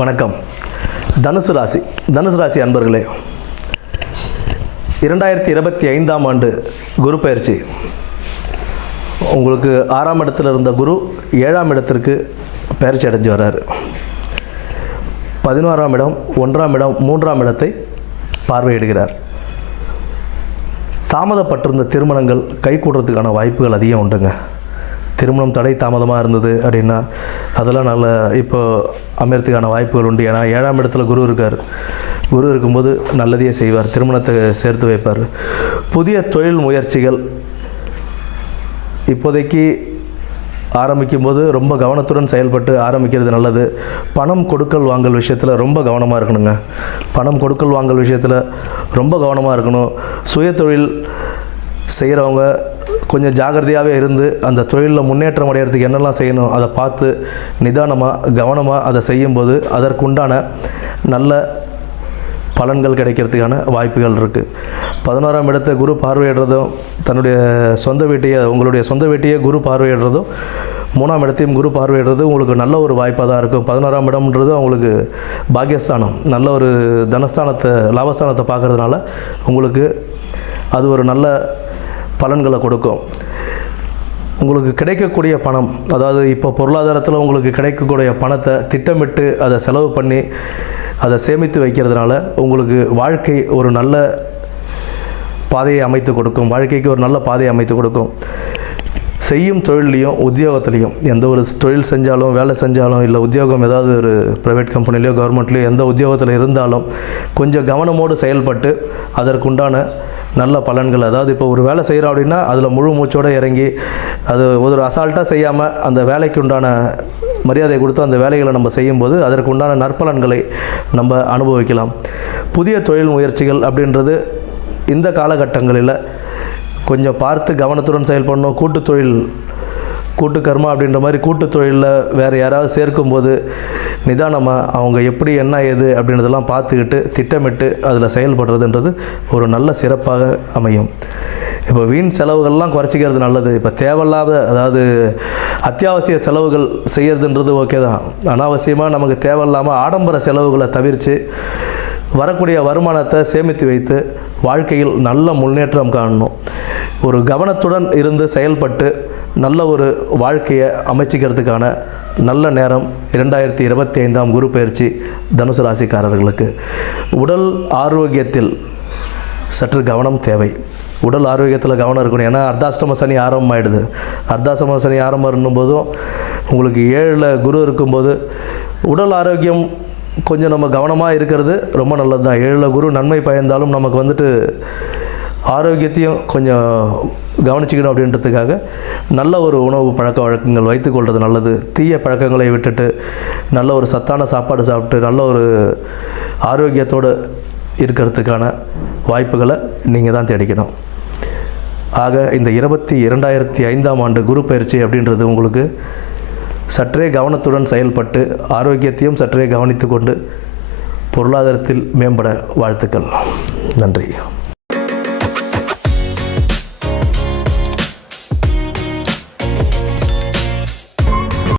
வணக்கம். தனுசு ராசி அன்பர்களே, 2025ஆம் ஆண்டு குரு பயிற்சி உங்களுக்கு 6ஆம் இடத்துல இருந்த குரு 7ஆம் இடத்திற்கு பயிற்சி அடைஞ்சு வர்றார். 11ஆம் இடம், 1ஆம் இடம், 3ஆம் இடத்தை பார்வையிடுகிறார். தாமதப்பட்டிருந்த திருமணங்கள் கைகூடுறதுக்கான வாய்ப்புகள் அதிகம் உண்டுங்க. திருமணம் தடை தாமதமாக இருந்தது அப்படின்னா அதெல்லாம் நல்ல இப்போ அமையறதுக்கான வாய்ப்புகள் உண்டு. ஏன்னா 7ஆம் இடத்துல குரு இருக்கார். குரு இருக்கும்போது நல்லதையே செய்வார், திருமணத்தை சேர்த்து வைப்பார். புதிய தொழில் முயற்சிகள் இப்போதைக்கு ஆரம்பிக்கும்போது ரொம்ப கவனத்துடன் செயல்பட்டு ஆரம்பிக்கிறது நல்லது. பணம் கொடுக்கல் வாங்கல் விஷயத்தில் ரொம்ப கவனமாக இருக்கணுங்க. பணம் கொடுக்கல் வாங்கல் விஷயத்தில் ரொம்ப கவனமாக இருக்கணும். சுய தொழில் செய்கிறவங்க கொஞ்சம் ஜாகிரதையாகவே இருந்து அந்த தொழிலில் முன்னேற்றம் அடைகிறதுக்கு என்னெல்லாம் செய்யணும் அதை பார்த்து நிதானமாக கவனமாக அதை செய்யும்போது அதற்குண்டான நல்ல பலன்கள் கிடைக்கிறதுக்கான வாய்ப்புகள் இருக்குது. 11ஆம் இடத்தை குரு பார்வையிடுறதும் தன்னுடைய உங்களுடைய சொந்த வீட்டையே குரு பார்வையிடுறதும் 3ஆம் இடத்தையும் குரு பார்வையிடுறது உங்களுக்கு நல்ல ஒரு வாய்ப்பாக தான் இருக்கும். 11ஆம் இடம்ன்றது உங்களுக்கு பாக்கியஸ்தானம், நல்ல ஒரு தனஸ்தானத்தை லாபஸ்தானத்தை பார்க்குறதுனால உங்களுக்கு அது ஒரு நல்ல பலன்களை கொடுக்கும். உங்களுக்கு கிடைக்கக்கூடிய பணம், அதாவது இப்போ பொருளாதாரத்தில் உங்களுக்கு கிடைக்கக்கூடிய பணத்தை திட்டமிட்டு அதை செலவு பண்ணி அதை சேமித்து வைக்கிறதுனால உங்களுக்கு வாழ்க்கை ஒரு நல்ல பாதையை அமைத்து கொடுக்கும். வாழ்க்கைக்கு ஒரு நல்ல பாதையை அமைத்து கொடுக்கும். செய்யும் தொழிலையும் உத்தியோகத்துலேயும் எந்த ஒரு தொழில் செஞ்சாலும் வேலை செஞ்சாலும் இல்லை உத்தியோகம் ஏதாவது ஒரு ப்ரைவேட் கம்பெனிலையோ கவர்மெண்ட்லேயோ எந்த உத்தியோகத்தில் இருந்தாலும் கொஞ்சம் கவனமோடு செயல்பட்டு அதற்குண்டான நல்ல பலன்கள், அதாவது இப்போ ஒரு வேலை செய்கிறோம் அப்படின்னா அதில் முழு மூச்சோடு இறங்கி அது ஒரு அசால்ட்டாக செய்யாமல் அந்த வேலைக்கு உண்டான மரியாதை கொடுத்து அந்த வேலைகளை நம்ம செய்யும்போது அதற்கு உண்டான நற்பலன்களை நம்ம அனுபவிக்கலாம். புதிய தொழில் முயற்சிகள் அப்படின்றது இந்த காலகட்டங்களில் கொஞ்சம் பார்த்து கவனத்துடன் செயல்படணும். கூட்டு கர்மா அப்படின்ற மாதிரி கூட்டு தொழிலில் வேறு யாராவது சேர்க்கும்போது நிதானமாக அவங்க எப்படி என்ன ஏது அப்படின்றதெல்லாம் பார்த்துக்கிட்டு திட்டமிட்டு அதில் செயல்படுறதுன்றது ஒரு நல்ல சிறப்பாக அமையும். இப்போ வீண் செலவுகள்லாம் குறைச்சிக்கிறது நல்லது. இப்போ தேவையில்லாத, அதாவது அத்தியாவசிய செலவுகள் செய்கிறதுன்றது ஓகே தான். அனாவசியமாக நமக்கு தேவையில்லாமல் ஆடம்பர செலவுகளை தவிர்த்து வரக்கூடிய வருமானத்தை சேமித்து வைத்து வாழ்க்கையில் நல்ல முன்னேற்றம் காணணும். ஒரு கவனத்துடன் இருந்து செயல்பட்டு நல்ல ஒரு வாழ்க்கையை அமைச்சிக்கிறதுக்கான நல்ல நேரம் 2025ஆம் குரு பயிற்சி தனுசு ராசிக்காரர்களுக்கு. உடல் ஆரோக்கியத்தில் சற்று கவனம் தேவை. உடல் ஆரோக்கியத்தில் கவனம் இருக்கணும். ஏன்னா அர்த்தாஷ்டம சனி ஆரம்பமாகிடுது. அர்த்தாஷ்டம சனி ஆரம்பம் போதும் உங்களுக்கு 7ல் குரு இருக்கும்போது உடல் ஆரோக்கியம் கொஞ்சம் நம்ம கவனமாக இருக்கிறது ரொம்ப நல்லது தான். 7ல் குரு நன்மை பயந்தாலும் நமக்கு ஆரோக்கியத்தையும் கொஞ்சம் கவனிச்சிக்கணும் அப்படின்றதுக்காக நல்ல ஒரு உணவு பழக்க வழக்கங்கள் வைத்துக்கொள்வது நல்லது. தீய பழக்கங்களை விட்டுட்டு நல்ல ஒரு சத்தான சாப்பாடு சாப்பிட்டு நல்ல ஒரு ஆரோக்கியத்தோடு இருக்கிறதுக்கான வாய்ப்புகளை நீங்கள் தான் தேடிக்கணும். ஆக இந்த 2025ஆம் ஆண்டு குரு பயிற்சி அப்படின்றது உங்களுக்கு சற்றே கவனத்துடன் செயல்பட்டு ஆரோக்கியத்தையும் சற்றே கவனித்து கொண்டு பொருளாதாரத்தில் மேம்பட வாழ்த்துக்கள். நன்றி.